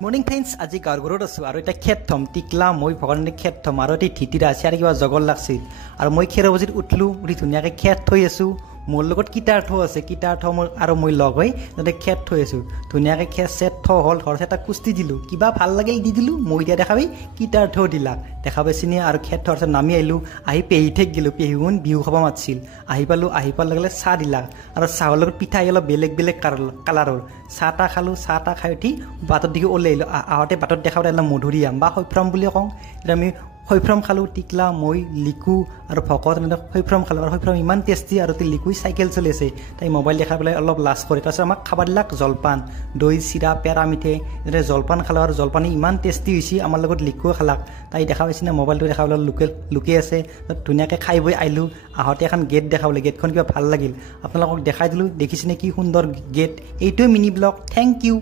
Morning friends, আজি গাঁৱত আছোঁ আৰু এটা খেত থ'ম টিকলা মই ভগৱানে খেত থ'ম আৰু এটি ধিতিৰা আছে আৰু কিবা জগৰ লাগছিল আৰু মই খেৰ বজিত উঠলোঁ, উঠি ধুনীয়াকৈ খেত থৈ আছোঁ। মোৰ লগত কিতাৰ্থ আছে, কিতাৰ্থ মোৰ আৰু মই লগ হৈ তাতে খেত থৈ আছোঁ। ধুনীয়াকৈ খেত চেত থ হ'ল, ঘৰত এটা কুস্তি দিলোঁ, কিবা ভাল লাগিল দি দিলোঁ। মই দিয়া দেখা পাই কিতাৰ্থও দিলাক, দেখা পাইছিনে? আৰু খেত থোৱাৰ পিছত নামি আহিলোঁ, আহি পেহী ঠেক গ'লোঁ। পেহীগুণ বিহু খাব মাতিছিল, আহি পালোঁ। আহি পোৱাৰ লগে লগে চাহ দিলাক আৰু চাহৰ লগত পিঠা অলপ বেলেগ বেলেগ কালাৰৰ। চাহ তাহ খালোঁ, চাহ তাহ খাই উঠি বাটৰ দিকে ওলাই আহিলোঁ। আহোঁতে বাটত দেখা পালে মধুৰিআম বা সৈফ্ৰম বুলি কওঁ, এতিয়া আমি সৈফ্ৰম খালোঁ। টিকলা মই লিকু আৰু ভকত এনেকৈ সৈফ্ৰম খালোঁ আৰু সৈফ্ৰম ইমান টেষ্টি। আৰু লিকুই চাইকেল চলি আছে, তাই মোবাইল দেখা পেলাই অলপ লাজ কৰে। তাৰপিছত আমাক খাব দিলাক জলপান, দৈ চিৰা পেৰা মিঠে এনেকৈ জলপান খালোঁ আৰু জলপানী ইমান টেষ্টি হৈছে। আমাৰ লগত লিকুও খালাক, তাই দেখা পাইছিলে মোবাইলটো দেখা পেলাই লুকাই আছে। ধুনীয়াকৈ খাই বৈ আহিলোঁ। আহোঁতে এখন গেট দেখা পালে, গেটখন কিবা ভাল লাগিল, আপোনালোকক দেখাই দিলোঁ। দেখিছেনে কি সুন্দৰ গেট? এইটোৱে মিনি ব্লগ। Thank U.